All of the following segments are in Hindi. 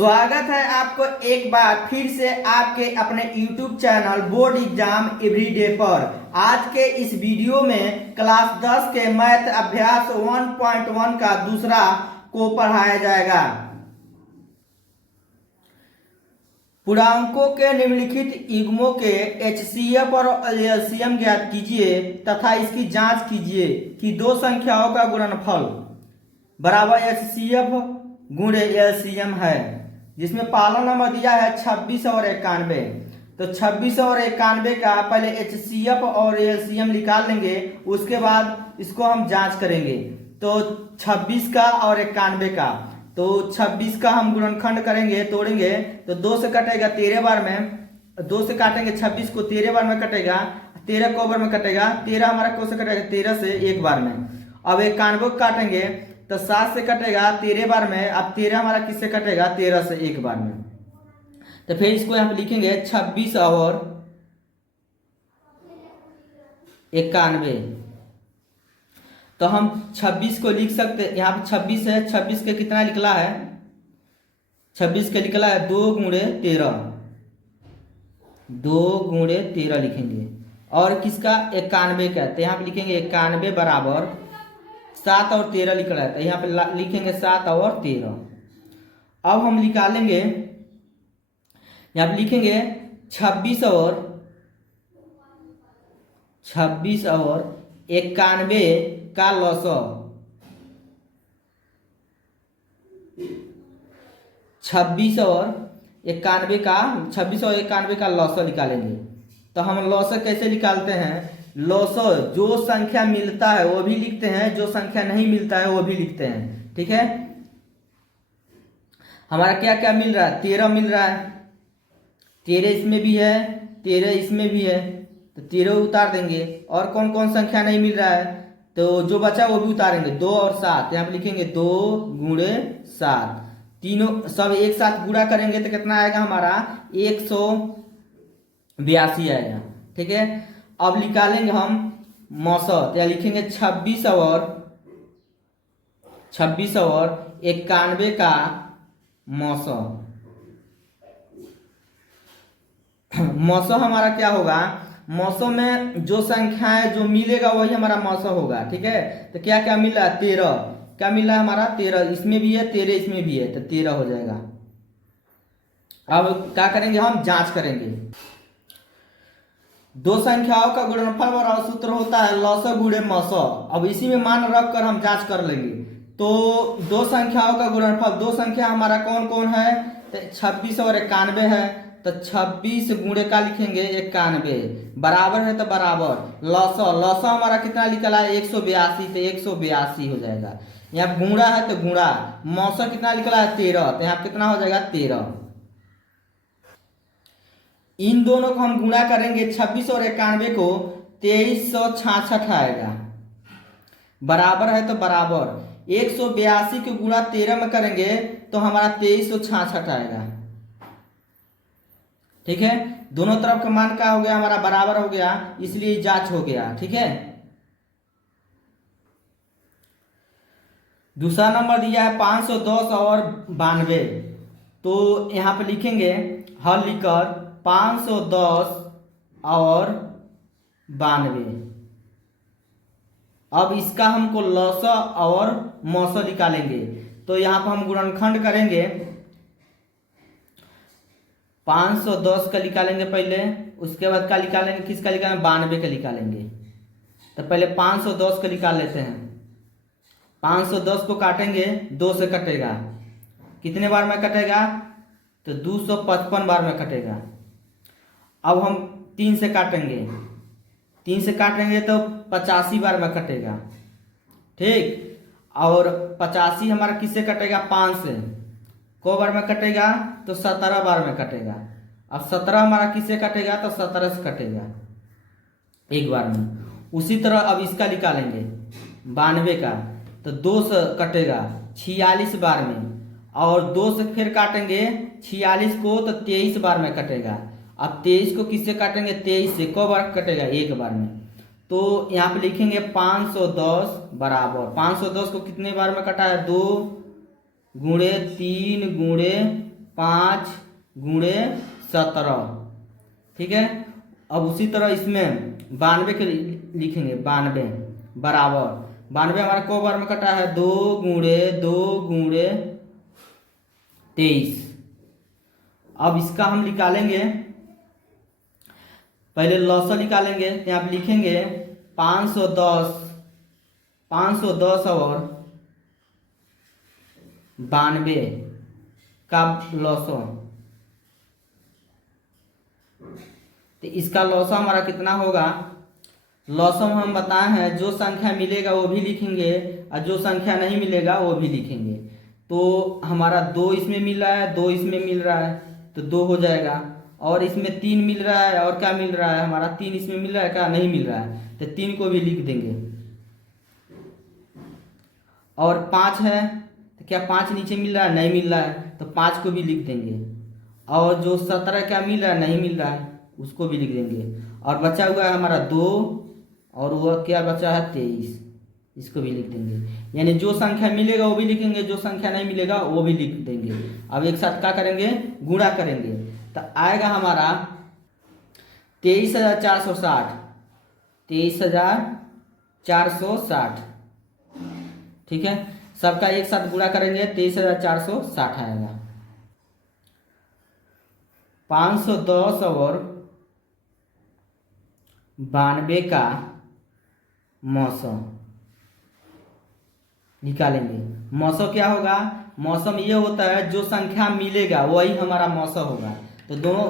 स्वागत है आपको एक बार फिर से आपके अपने YouTube channel board exam everyday पर। आज के इस वीडियो में क्लास 10 के मैथ अभ्यास 1.1 का दूसरा को पढ़ाया जाएगा। पूर्णांकों के निम्नलिखित युग्मों के HCF और LCM ज्ञात कीजिए तथा इसकी जांच कीजिए कि दो संख्याओं का गुणनफल बराबर HCF गुणे LCM है, जिसमें पहला नंबर दिया है 26 और 91। तो 26 और 91 का पहले HCF और LCM निकाल लेंगे, उसके बाद इसको हम जांच करेंगे। तो 26 का और 91 का, तो 26 का हम गुणनखंड करेंगे, तोड़ेंगे तो 2 से कटेगा 13 बार में, 2 से काटेंगे 26 को 13 बार में कटेगा, 13 को बार में कटेगा, 13 हमारा को से कटेगा 13 से एक बार में। अब 91 को काटेंगे तो 7 से कटेगा 13 बार में, अब 13 हमारा किससे कटेगा 13 से एक बार में। तो फिर इसको यहाँ पे लिखेंगे 26 और 91। तो हम 26 को लिख सकते हैं, यहाँ पे 26 है, 26 के कितना निकला है, 26 के निकला है 2 गुणे 13, 2 गुणे 13 लिखेंगे। और किसका 91 का, तो यहाँ पे लिखेंगे 91 बराबर 7 और 13 लिख रहा है, तो यहाँ पे लिखेंगे 7 और 13। अब हम निकालेंगे, यहाँ पे लिखेंगे 26 और 91 का लसअ, 26 और 91 का लसअ निकालेंगे। तो हम लसअ कैसे निकालते हैं, लसअ जो संख्या मिलता है वो भी लिखते हैं, जो संख्या नहीं मिलता है वो भी लिखते हैं। ठीक है, हमारा क्या क्या मिल रहा है, 13 मिल रहा है, 13 इसमें भी है, 13 इसमें भी है, तो 13 उतार देंगे। और कौन कौन संख्या नहीं मिल रहा है, तो जो बचा वो भी उतारेंगे, 2 और 7, यहाँ पे लिखेंगे 2 गुणे 7, तीनों सब एक साथ गुणा करेंगे तो कितना आएगा हमारा 182 आएगा। ठीक है, अब निकालेंगे हम मौसौ, या लिखेंगे 26 और 91 का मौसौ। मौसौ हमारा क्या होगा, मौसौ में जो संख्या है जो मिलेगा वही हमारा मौसौ होगा। ठीक है, तो क्या क्या मिला, 13, क्या मिला हमारा 13, इसमें भी है 13, इसमें भी है, तो 13 हो जाएगा। अब क्या करेंगे, हम जांच करेंगे। दो संख्याओं का गुणनफल बराबर सूत्र होता है लसअ गुणे मौसौ। अब इसी में मान रख कर हम जांच कर लेंगे। तो दो संख्याओं का गुणनफल, दो संख्या हमारा कौन कौन है, तो 26 और 91 है, तो 26 गुणे का लिखेंगे 91, बराबर है तो बराबर लसअ हमारा कितना निकला है 182, तो 182 हो जाएगा। यहाँ गुणा है तो गुणा, मौसौ कितना निकला है 13, तो यहाँ कितना हो जाएगा 13। इन दोनों को हम गुणा करेंगे, 26 और 91 को 2366 आएगा, बराबर है तो बराबर 182 को गुणा 13 में करेंगे तो हमारा 2366 आएगा। ठीक है, दोनों तरफ का मान क्या हो गया हमारा बराबर हो गया, इसलिए जांच हो गया। ठीक है, दूसरा नंबर दिया है 510 और 92। तो यहाँ पे लिखेंगे हल लिखकर 510 और 92। अब इसका हमको लसअ और मौसौ निकालेंगे। तो यहाँ पर हम गुणनखंड करेंगे, 510 का निकालेंगे पहले, उसके बाद क्या निकालेंगे, किसका निकालेंगे 92 का निकालेंगे। तो पहले 510 का निकाल लेते हैं। 510 को काटेंगे, 2 से कटेगा, कितने बार में कटेगा, तो 255 बार में कटेगा। अब हम 3 से काटेंगे, 3 से काटेंगे तो 85 बार में कटेगा। ठीक, और 85 हमारा किससे कटेगा 5 से, को बार में कटेगा, तो 17 बार में कटेगा। अब 17 हमारा किससे कटेगा, तो 17 से कटेगा एक बार में। उसी तरह अब इसका निकालेंगे 92 का, तो 2 से कटेगा 46 बार में, और 2 से फिर काटेंगे 46 को, तो 23 बार में कटेगा। अब 23 को किससे काटेंगे, 23 से, को बार कटेगा एक बार में। तो यहाँ पे लिखेंगे 510 बराबर, 510 को कितने बार में कटा है, 2 गुणे 3 गुणे 5 गुणे 17, ठीक है। अब उसी तरह इसमें 92 के लिखेंगे, 92 बराबर 92 हमारा को बार में कटा है, 2 गुणे 2 गुणे 23। अब इसका हम निकालेंगे, पहले लॉस निकालेंगे। तो यहाँ पे लिखेंगे 510 और 92 का लॉस। तो इसका लॉस हमारा कितना होगा, लॉस हम बताए हैं जो संख्या मिलेगा वो भी लिखेंगे और जो संख्या नहीं मिलेगा वो भी लिखेंगे। तो हमारा 2 इसमें मिल रहा है, 2 इसमें मिल रहा है तो 2 हो जाएगा, और इसमें 3 मिल रहा है, और क्या मिल रहा है हमारा 3 इसमें मिल रहा है, क्या नहीं मिल रहा है, तो 3 को भी लिख देंगे। और 5 है तो क्या 5 नीचे मिल रहा है, नहीं मिल रहा है, तो 5 को भी लिख देंगे। और जो 17 क्या मिल रहा है, नहीं मिल रहा है, उसको भी लिख देंगे। और बचा हुआ है हमारा 2, और वह क्या बचा है 23, इसको भी लिख देंगे। यानी जो संख्या मिलेगा वो भी लिखेंगे, जो संख्या नहीं मिलेगा वो भी लिख देंगे। अब एक साथ क्या करेंगे, गुणा करेंगे, तो आएगा हमारा 23,460, 23,460, ठीक है। सबका एक साथ गुणा करेंगे, 23,460 आएगा। 510 और 92 का मौसम निकालेंगे। मौसम क्या होगा, मौसम ये होता है जो संख्या मिलेगा वही हमारा मौसम होगा। तो दोनों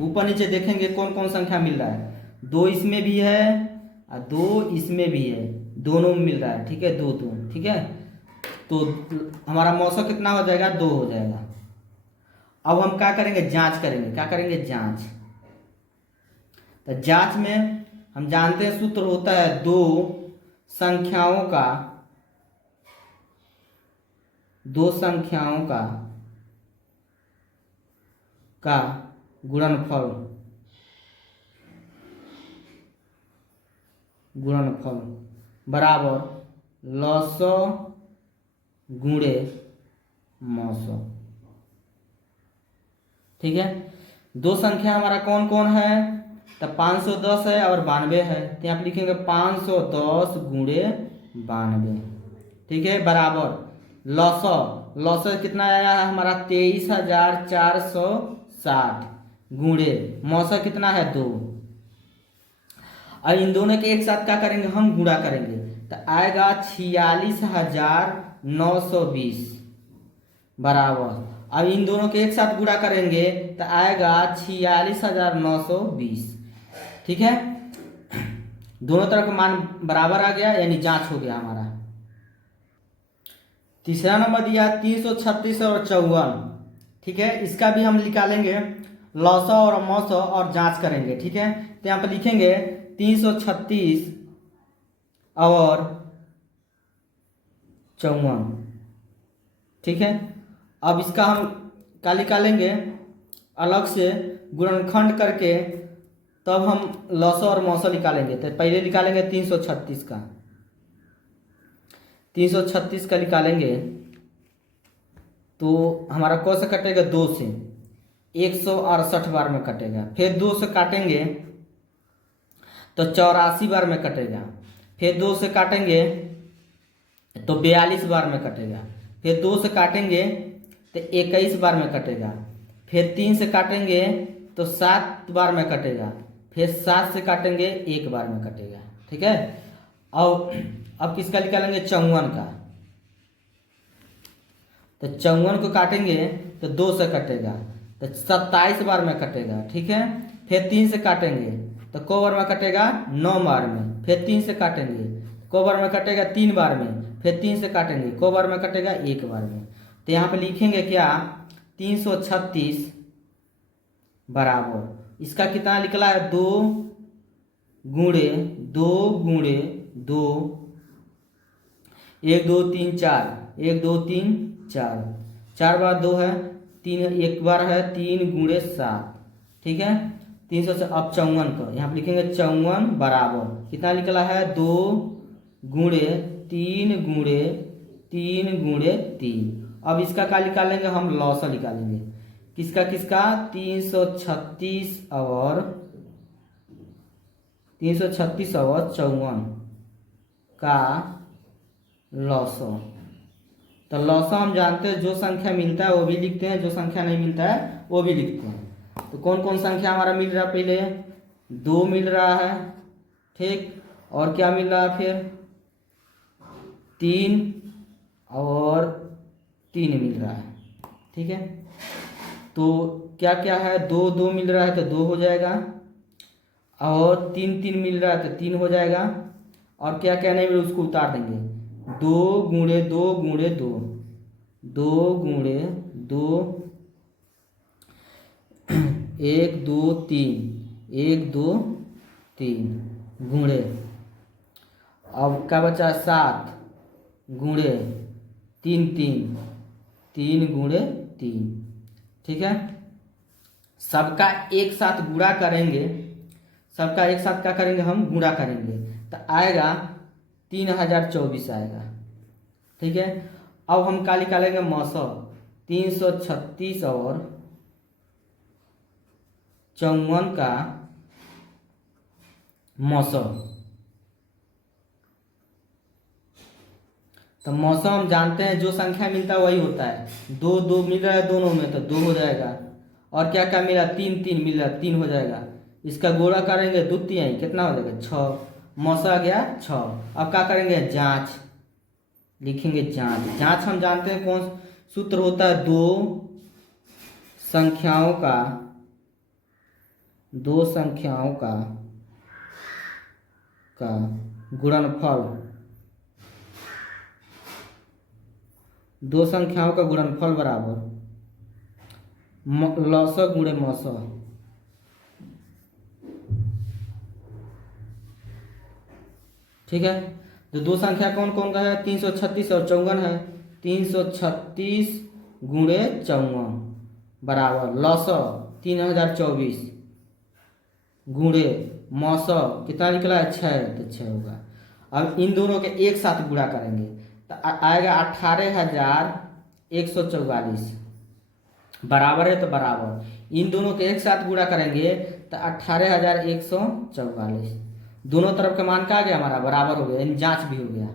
ऊपर नीचे देखेंगे कौन कौन संख्या मिल रहा है, 2 इसमें भी है और 2 इसमें भी है, दोनों में मिल रहा है, ठीक है, 2 2, ठीक है। तो हमारा मौसम कितना हो जाएगा, 2 हो जाएगा। अब हम क्या करेंगे, जांच करेंगे। क्या करेंगे, जांच। तो जांच में हम जानते हैं सूत्र होता है दो संख्याओं का गुणनफल बराबर लॉस गुणे मौसम, ठीक है। दो संख्या हमारा कौन कौन है, तो 510 है और 92 है। तो यहाँ पे लिखेंगे 510 गुणे 92, ठीक है, बराबर लॉस कितना आया है हमारा 23,460 गुणे मौसम कितना है 2। और इन दोनों के एक साथ क्या करेंगे, हम गुणा करेंगे, तो आएगा 46,920 बराबर। अब इन दोनों के एक साथ गुणा करेंगे तो आएगा 46,920, ठीक है। दोनों तरफ का मान बराबर आ गया, यानी जांच हो गया हमारा। तीसरा नंबर दिया 336 और 54, ठीक है। इसका भी हम निकालेंगे लौसा और मौसा और जांच करेंगे, ठीक है। तो यहाँ पर लिखेंगे 336 और 54, ठीक है। अब इसका हम क्या निकालेंगे, अलग से गुणनखंड करके तब हम लौसा और मौसा निकालेंगे। तो पहले निकालेंगे 336 का, 336 का निकालेंगे तो हमारा कौन से कटेगा, 2 से 168 बार में कटेगा। फिर 2 से काटेंगे तो 84 बार में कटेगा। फिर 2 से काटेंगे तो 42 बार में कटेगा। फिर 2 से काटेंगे तो 21 बार में कटेगा। फिर 3 से काटेंगे तो 7 बार में कटेगा। फिर 7 से काटेंगे 1 बार में कटेगा, ठीक है। अब किसका निकालेंगे, 54 का। तो 54 को काटेंगे तो 2 से कटेगा तो 27 बार में कटेगा, ठीक है। फिर 3 से काटेंगे तो को बार में कटेगा, 9 बार में। फिर 3 से काटेंगे को बार में कटेगा, 3 बार में। फिर 3 से काटेंगे को बार में कटेगा, 1 बार में। तो यहाँ पे लिखेंगे क्या, 336 बराबर इसका कितना निकला है, 2 गुणे 2 गुणे 2, 1 2 3 4, 1 2 3 4, 4 बार 2 है, 3 1 बार है, 3 गुणे 7, ठीक है। 300 से अब 54 को यहाँ पे लिखेंगे 54 बराबर कितना निकला है, 2 गुणे 3 गुणे 3 गुणे 3। अब इसका क्या निकालेंगे, हम लॉस निकालेंगे। किसका किसका 336 और 54 का लॉसो। तो लॉसो हम जानते हैं, जो संख्या मिलता है वो भी लिखते हैं, जो संख्या नहीं मिलता है वो भी लिखते हैं। तो कौन कौन संख्या हमारा मिल रहा है? पहले 2 मिल रहा है, ठीक, और क्या मिल रहा है? फिर 3 और 3 मिल रहा है, ठीक है। तो क्या क्या है? 2 2 मिल रहा है तो 2 हो जाएगा, और 3 3 मिल रहा है तो 3 हो जाएगा, और क्या क्या नहीं मिला उसको उतार देंगे। 2 गुणे 2 गुणे 2, 2 गुणे 2, 1 2 3, 1 2 3 गुणे, अब क्या बचा? 7 गुणे 3 3, 3 गुणे 3, ठीक है। सबका एक साथ गुणा करेंगे, सबका एक साथ क्या करेंगे? हम गुणा करेंगे, तो आएगा 3024 आएगा, ठीक है। अब हम क्या निकालेंगे? मौसौ 336 और 54 का मौसौ। तो मौसम हम जानते हैं, जो संख्या मिलता है वही होता है। 2 2 मिल रहा है दोनों में तो 2 हो जाएगा, और क्या क्या मिला? 3 3 मिल रहा है, 3 हो जाएगा। इसका गुणा करेंगे 2 3 कितना हो जाएगा? 6। मौसा आ गया 6। अब क्या करेंगे? जांच लिखेंगे, जांच। जांच हम जानते हैं कौन सूत्र होता है? दो संख्याओं का गुणनफल, दो संख्याओं का गुणनफल बराबर लौसक गुणे मौसक, ठीक है। तो दो संख्या कौन कौन का है? 336 और 54 है। 336 गुणे 54 बराबर लौसक 3024 गुणे मौसक कितना निकला है? 6, तो 6 होगा। अब इन दोनों के एक साथ गुणा करेंगे तो आएगा 18,144 बराबर है, तो बराबर इन दोनों के एक साथ गुणा करेंगे तो 18,144। दोनों तरफ का मान क्या आ गया? हमारा बराबर हो गया, यानी जांच भी हो गया।